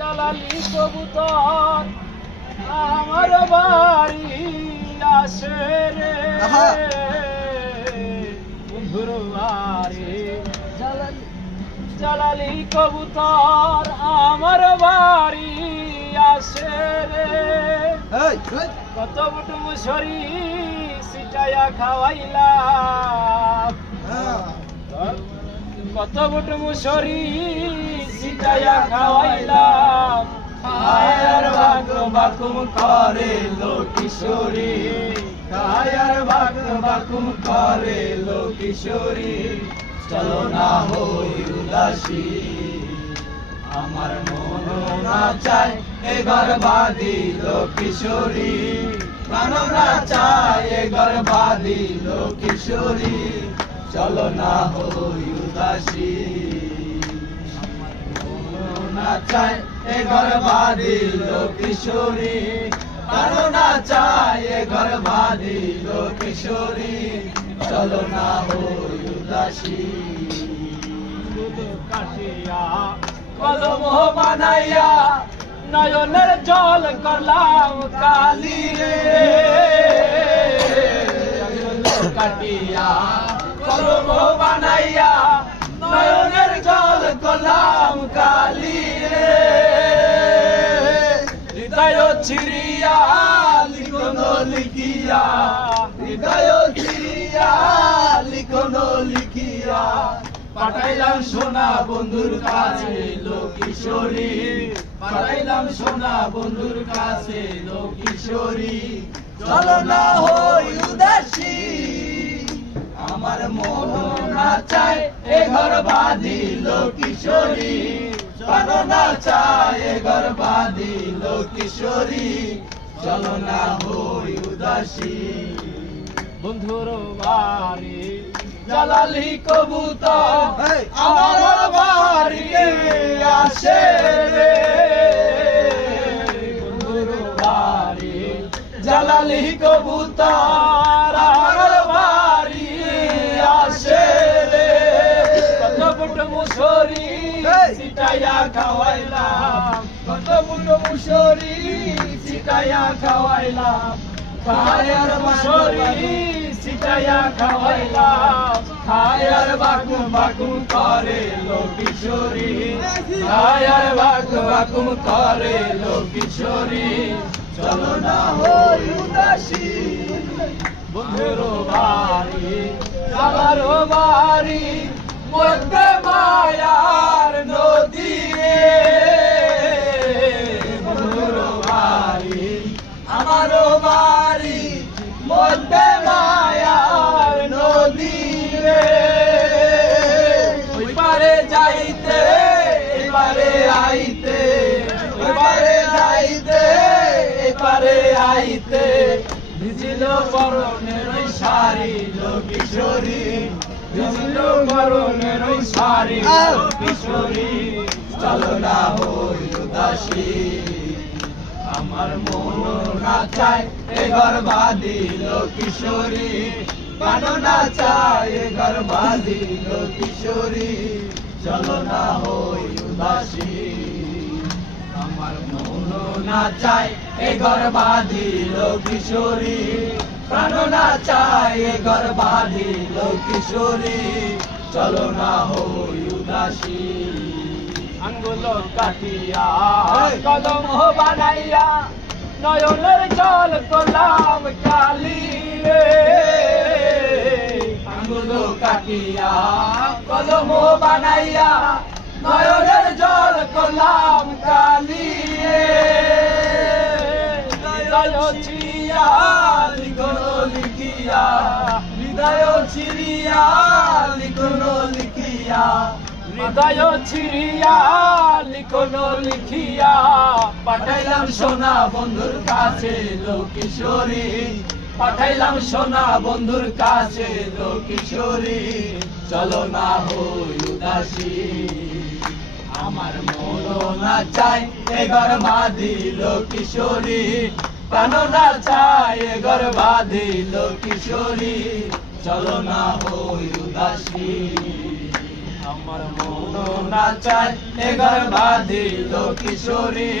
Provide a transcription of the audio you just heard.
জালালি কবুতর আমার বাড়ি আসে রে। জালালি জালালি কবুতর আমার বাড়ি আসে রে। কত বুটু মুসরি সিটায়া খাওয়াইলাম। হ্যাঁ। কত বুটু মুসরি সিটায়া খাওয়াইলাম। কায়ার ভাগ্য বাকুম করে লো কিশোরী কায়ার ভাগ্য বাকুম করে লো কিশোরী চলো না হই উদাসী। আমার মন না চায় এ গর্বাদি লো কিশোরী না চায় এ গর্বাদি লো কিশোরী চলো না হই উদাসী। আমার মন না চায় এ গর্বাদি লো কিশোরী প্রাণ না চায় এ গর্বাদি লো কিশোরী চলো না হই উদাসী। কাটিয়া কলম বানাইয়া নয়নের জল করলাম কালি রে। কাটিয়া কলম ছিড়িয়া লিখন লিখিয়া। হৃদয় লিখন লিখিয়া। পাঠাইলাম সোনা বন্ধুর কাছে লো কিশোরী পাঠাইলাম সোনা বন্ধুর কাছে লো কিশোরী চলো না হই উদাসী, আমার মন না চায়, এ ঘর বাঁধিল কিশোরী চলো না চায়, এ ঘর বাঁধিল কিশোরী চলো না হই উদাসী। বন্ধুর বাড়ি, জালালি কবুতর। সিটাইয়া খাওয়াইলাম। খায়ার মুসরি সিটাইয়া খাওয়াইলাম। খায়ার বাকুম বাকুম করে লো কিশোরী খায়ার বাকুম বাকুম করে লো কিশোরী চলো না হই উদাসী বন্ধুর বাড়ি আমার বাড়ি আইতে ভিজিল বরণের লো কিশোরী ভিজিল বরণের লো কিশোরী চলো না হই উদাসী। আমার মন না চায় এ ঘর বাঁধিল কিশোরী প্রাণ না চায় এ ঘর বাঁধিল কিশোরী চলো না হই উদাসী। আমার মন না চায় এ ঘর বাঁধিল কিশোরী। প্রাণ না চায় এ ঘর বাঁধিল কিশোরী। চলো না হই উদাসী। আঙ্গুল কাটিয়া। কদম বানাইয়া নয়নের জল করলাম কালি রে আঙ্গুল কাটিয়া কদম বানাইয়া নয়নের চিরিয়া, লিখন লিখিয়া, হৃদয় চিরিয়া, লিখন লিখিয়া। হৃদয় ছিড়িয়া লিখন লিখিয়া, পাঠাইলাম সোনা বন্ধুর কাছে লো কিশোরী পাঠাইলাম সোনা বন্ধুর কাছে লো কিশোরী চলো না হই উদাসী। আমার মন না চাই এ ঘর বাঁধিল কিশোরী প্রাণ না চাই এ ঘর বাঁধিল কিশোরী চলো না হই উদাসী। আমার মন না চায় এ ঘর বাঁধিল কিশোরী